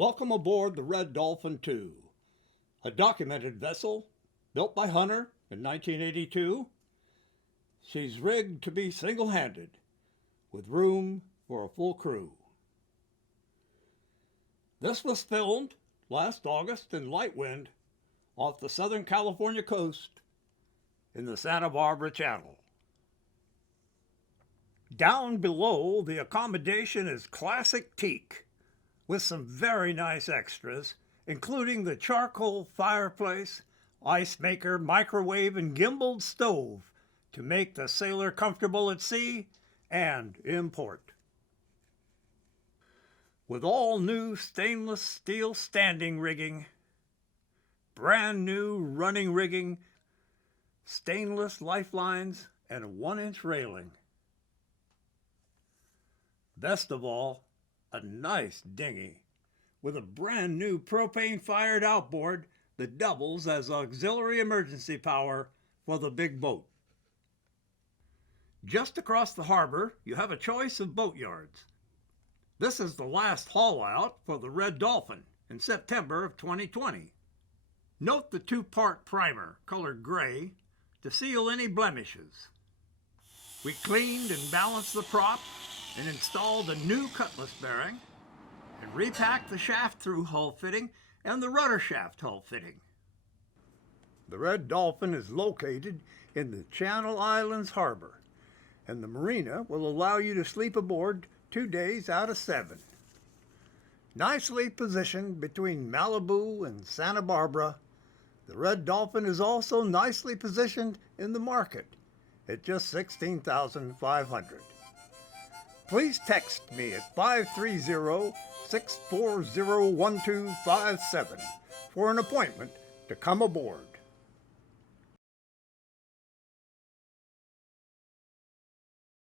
Welcome aboard the Red Dolphin II, a documented vessel built by Hunter in 1982. She's rigged to be single-handed, with room for a full crew. This was filmed last August in light wind off the Southern California coast in the Santa Barbara Channel. Down below, the accommodation is classic teak, with some very nice extras, including the charcoal fireplace, ice maker, microwave, and gimbaled stove to make the sailor comfortable at sea and in port. With all new stainless steel standing rigging, brand new running rigging, stainless lifelines, and a 1-inch railing. Best of all, a nice dinghy with a brand new propane-fired outboard that doubles as auxiliary emergency power for the big boat. Just across the harbor, you have a choice of boatyards. This is the last haul out for the Red Dolphin in September of 2020. Note the 2-part primer, colored gray, to seal any blemishes. We cleaned and balanced the prop and installed a new cutlass bearing and repacked the shaft-through hull fitting and the rudder shaft hull fitting. The Red Dolphin is located in the Channel Islands Harbor, and the marina will allow you to sleep aboard 2 days out of 7. Nicely positioned between Malibu and Santa Barbara, the Red Dolphin is also nicely positioned in the market at just $16,500. Please text me at 530-640-1257 for an appointment to come aboard.